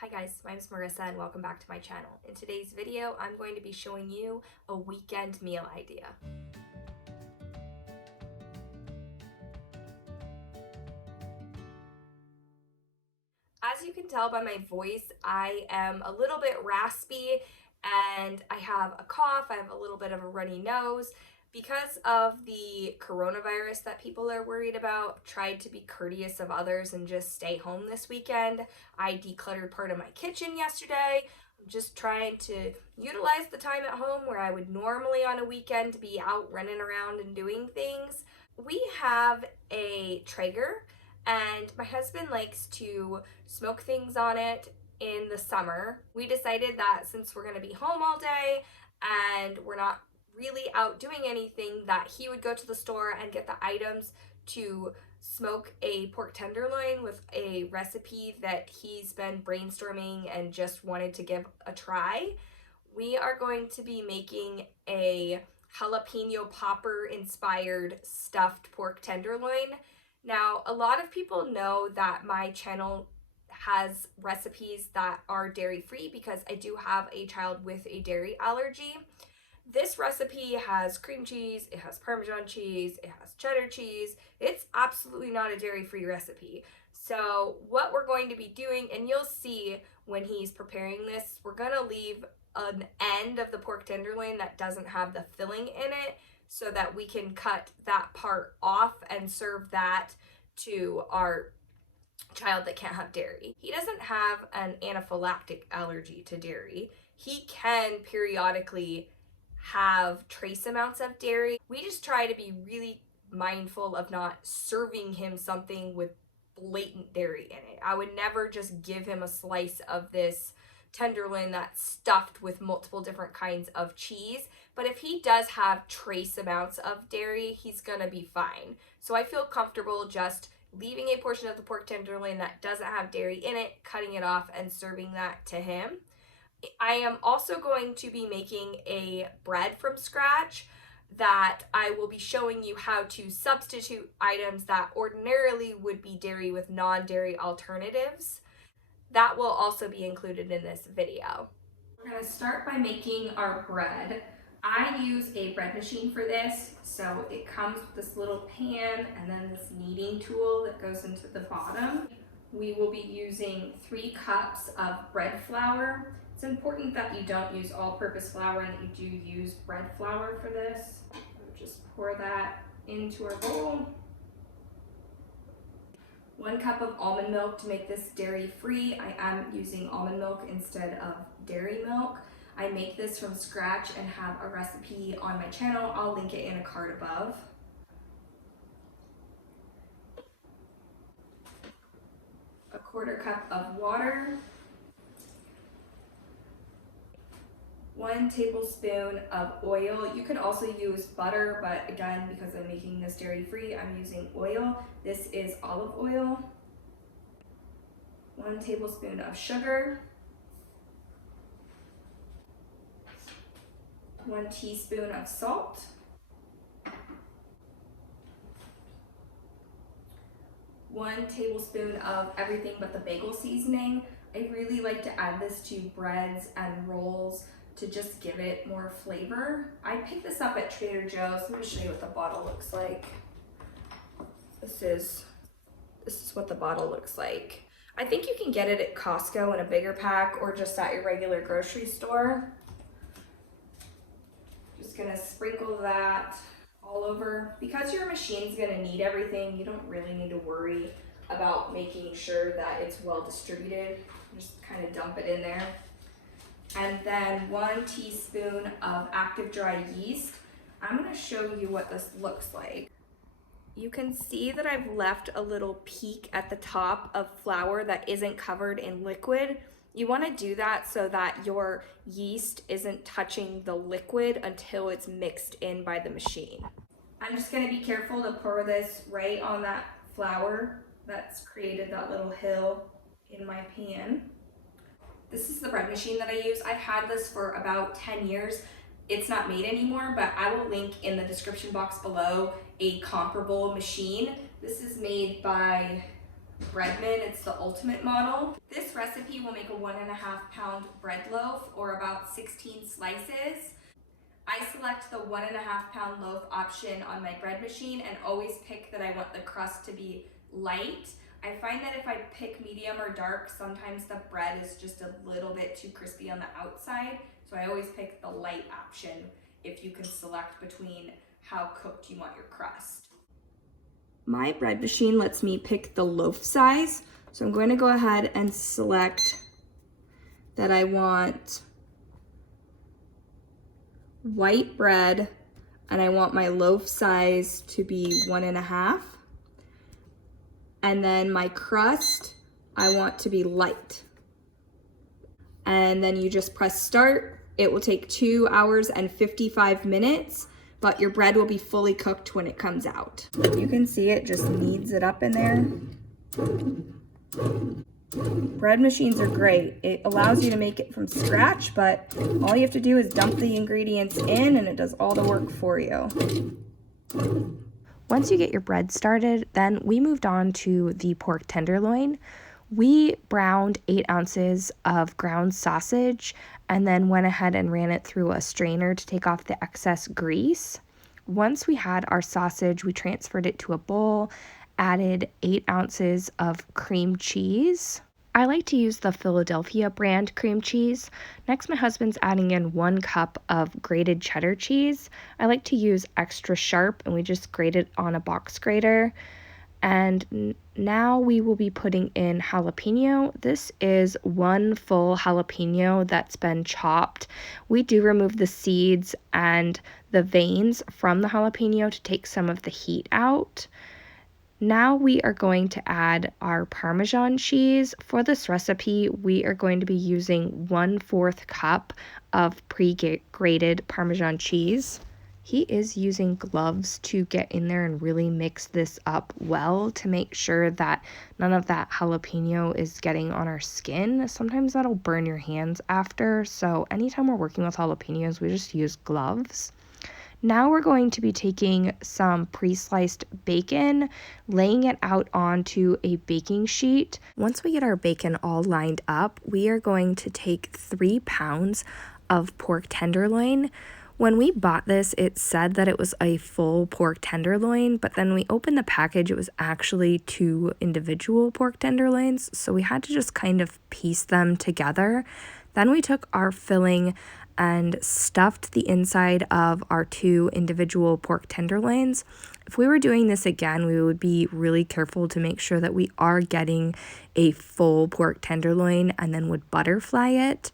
Hi guys, my name is Marissa and welcome back to my channel. In today's video, I'm going to be showing you a weekend meal idea. As you can tell by my voice, I am a little bit raspy and I have a cough, I have a little bit of a runny nose. Because of the coronavirus that people are worried about, tried to be courteous of others and just stay home this weekend. I decluttered part of my kitchen yesterday. I'm just trying to utilize the time at home where I would normally on a weekend be out running around and doing things. We have a Traeger and my husband likes to smoke things on it in the summer. We decided that since we're going to be home all day and we're not really out doing anything, that he would go to the store and get the items to smoke a pork tenderloin with a recipe that he's been brainstorming and just wanted to give a try. We are going to be making a jalapeno popper inspired stuffed pork tenderloin. Now, a lot of people know that my channel has recipes that are dairy free because I do have a child with a dairy allergy. This recipe has cream cheese, it has Parmesan cheese, it has cheddar cheese. It's absolutely not a dairy-free recipe. So what we're going to be doing, and you'll see when he's preparing this, we're gonna leave an end of the pork tenderloin that doesn't have the filling in it so that we can cut that part off and serve that to our child that can't have dairy. He doesn't have an anaphylactic allergy to dairy. He can periodically have trace amounts of dairy. We just try to be really mindful of not serving him something with blatant dairy in it. I would never just give him a slice of this tenderloin that's stuffed with multiple different kinds of cheese, but if he does have trace amounts of dairy, he's gonna be fine. So I feel comfortable just leaving a portion of the pork tenderloin that doesn't have dairy in it, cutting it off and serving that to him. I am also going to be making a bread from scratch that I will be showing you how to substitute items that ordinarily would be dairy with non-dairy alternatives. That will also be included in this video. We're going to start by making our bread. I use a bread machine for this, so it comes with this little pan and then this kneading tool that goes into the bottom. We will be using 3 cups of bread flour. It's important that you don't use all-purpose flour and that you do use bread flour for this. We'll just pour that into our bowl. 1 cup of almond milk to make this dairy-free. I am using almond milk instead of dairy milk. I make this from scratch and have a recipe on my channel. I'll link it in a card above. A 1/4 cup of water. 1 tablespoon of oil. You could also use butter, but again, because I'm making this dairy-free, I'm using oil. This is olive oil. 1 tablespoon of sugar. 1 teaspoon of salt. 1 tablespoon of everything but the bagel seasoning. I really like to add this to breads and rolls to just give it more flavor. I picked this up at Trader Joe's. Let me show you what the bottle looks like. This is what the bottle looks like. I think you can get it at Costco in a bigger pack or just at your regular grocery store. Just gonna sprinkle that all over. Because your machine's gonna need everything, you don't really need to worry about making sure that it's well distributed. Just kind of dump it in there. And then 1 teaspoon of active dry yeast. I'm gonna show you what this looks like. You can see that I've left a little peak at the top of flour that isn't covered in liquid. You wanna do that so that your yeast isn't touching the liquid until it's mixed in by the machine. I'm just gonna be careful to pour this right on that flour that's created that little hill in my pan. This is the bread machine that I use. I've had this for about 10 years. It's not made anymore, but I will link in the description box below a comparable machine. This is made by Breadman, it's the ultimate model. This recipe will make a 1.5 pound bread loaf, or about 16 slices. I select the 1.5 pound loaf option on my bread machine and always pick that I want the crust to be light. I find that if I pick medium or dark, sometimes the bread is just a little bit too crispy on the outside. So I always pick the light option if you can select between how cooked you want your crust. My bread machine lets me pick the loaf size. So I'm going to go ahead and select that I want white bread and I want my loaf size to be 1.5. And then my crust, I want to be light. And then you just press start. It will take 2 hours and 55 minutes, but your bread will be fully cooked when it comes out. You can see it just kneads it up in there. Bread machines are great. It allows you to make it from scratch, but all you have to do is dump the ingredients in and it does all the work for you. Once you get your bread started, then we moved on to the pork tenderloin. We browned 8 ounces of ground sausage and then went ahead and ran it through a strainer to take off the excess grease. Once we had our sausage, we transferred it to a bowl, added 8 ounces of cream cheese. I like to use the Philadelphia brand cream cheese. Next, my husband's adding in 1 cup of grated cheddar cheese. I like to use extra sharp, and we just grate it on a box grater. And now we will be putting in jalapeno. This is 1 full jalapeno that's been chopped. We do remove the seeds and the veins from the jalapeno to take some of the heat out. Now we are going to add our Parmesan cheese. For this recipe, we are going to be using 1/4 cup of pre-grated Parmesan cheese. He is using gloves to get in there and really mix this up well to make sure that none of that jalapeno is getting on our skin. Sometimes that'll burn your hands after, so anytime we're working with jalapenos, we just use gloves. Now we're going to be taking some pre-sliced bacon, laying it out onto a baking sheet. Once we get our bacon all lined up, we are going to take 3 pounds of pork tenderloin. When we bought this, it said that it was a full pork tenderloin, but then we opened the package, it was actually 2 individual pork tenderloins, so we had to just kind of piece them together. Then we took our filling and stuffed the inside of our 2 individual pork tenderloins. If we were doing this again, we would be really careful to make sure that we are getting a full pork tenderloin and then would butterfly it.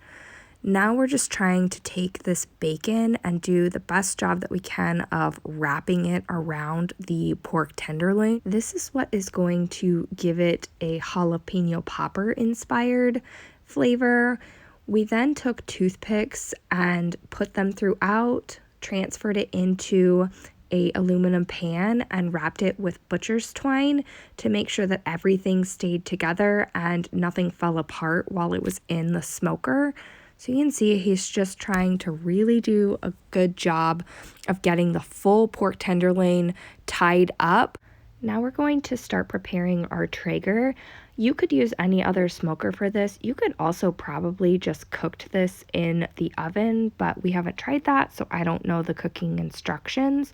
Now we're just trying to take this bacon and do the best job that we can of wrapping it around the pork tenderloin. This is what is going to give it a jalapeno popper inspired flavor. We then took toothpicks and put them throughout, transferred it into a aluminum pan and wrapped it with butcher's twine to make sure that everything stayed together and nothing fell apart while it was in the smoker. So you can see he's just trying to really do a good job of getting the full pork tenderloin tied up. Now we're going to start preparing our Traeger. You could use any other smoker for this. You could also probably just cooked this in the oven, but we haven't tried that, so I don't know the cooking instructions.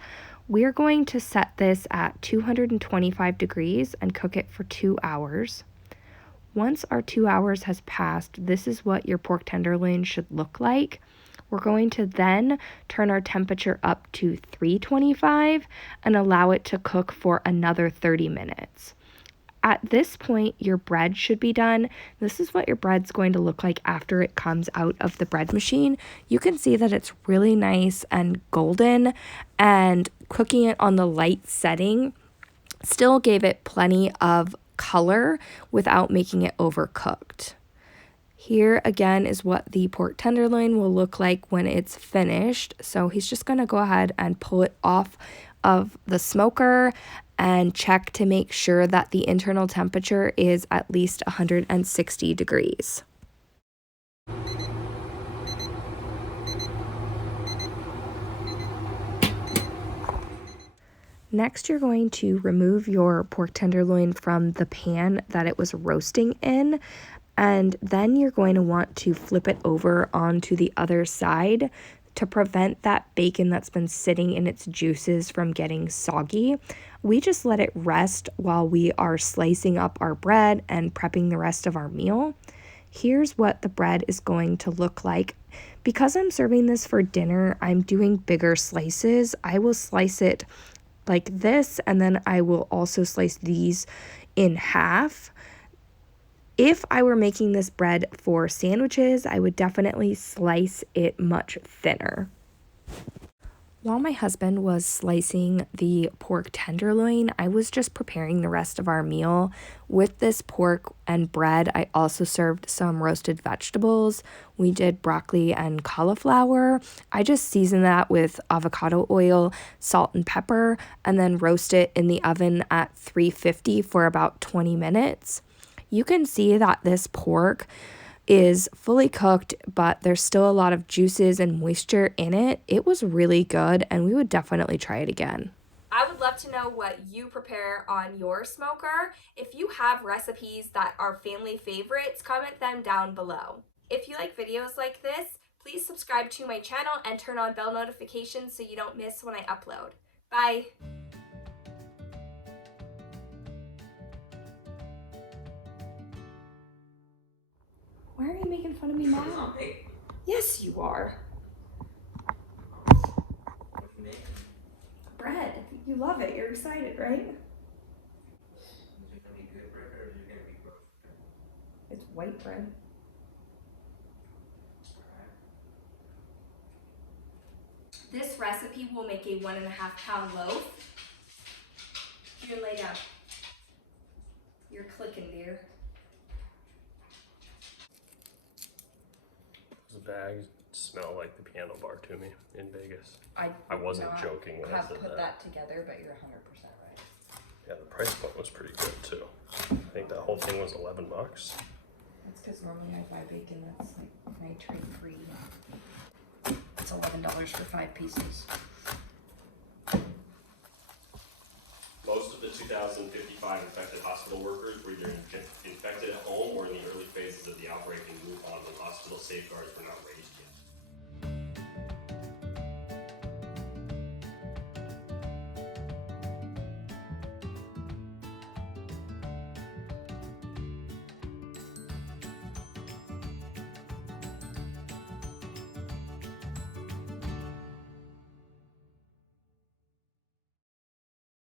We're going to set this at 225 degrees and cook it for 2 hours. Once our 2 hours has passed, this is what your pork tenderloin should look like. We're going to then turn our temperature up to 325 and allow it to cook for another 30 minutes. At this point, your bread should be done. This is what your bread's going to look like after it comes out of the bread machine. You can see that it's really nice and golden, and cooking it on the light setting still gave it plenty of color without making it overcooked. Here again is what the pork tenderloin will look like when it's finished. So he's just going to go ahead and pull it off of the smoker and check to make sure that the internal temperature is at least 160 degrees. Next, you're going to remove your pork tenderloin from the pan that it was roasting in, and then you're going to want to flip it over onto the other side to prevent that bacon that's been sitting in its juices from getting soggy. We just let it rest while we are slicing up our bread and prepping the rest of our meal. Here's what the bread is going to look like. Because I'm serving this for dinner, I'm doing bigger slices. I will slice it like this, and then I will also slice these in half. If I were making this bread for sandwiches, I would definitely slice it much thinner. While my husband was slicing the pork tenderloin, I was just preparing the rest of our meal. With this pork and bread, I also served some roasted vegetables. We did broccoli and cauliflower. I just seasoned that with avocado oil, salt, and pepper, and then roast it in the oven at 350 for about 20 minutes. You can see that this pork is fully cooked, but there's still a lot of juices and moisture in it. It was really good, and we would definitely try it again. I would love to know what you prepare on your smoker. If you have recipes that are family favorites, comment them down below. If you like videos like this, please subscribe to my channel and turn on bell notifications so you don't miss when I upload. Bye! Why are you making fun of me now? Yes, you are. Bread. You love it. You're excited, right? It's white bread. This recipe will make a 1.5 pound loaf. You can lay down. You're clicking, dear. Those bags smell like the piano bar to me in Vegas. I wasn't joking when I said put that. together, but you're 100% right. Yeah, the price point was pretty good too. I think that whole thing was $11. That's because normally I buy bacon that's like nitrate free. It's $11 for 5 pieces. Most of the 2,055 infected hospital workers were either infected at home or in the early phases of the outbreak and moved on when hospital safeguards were not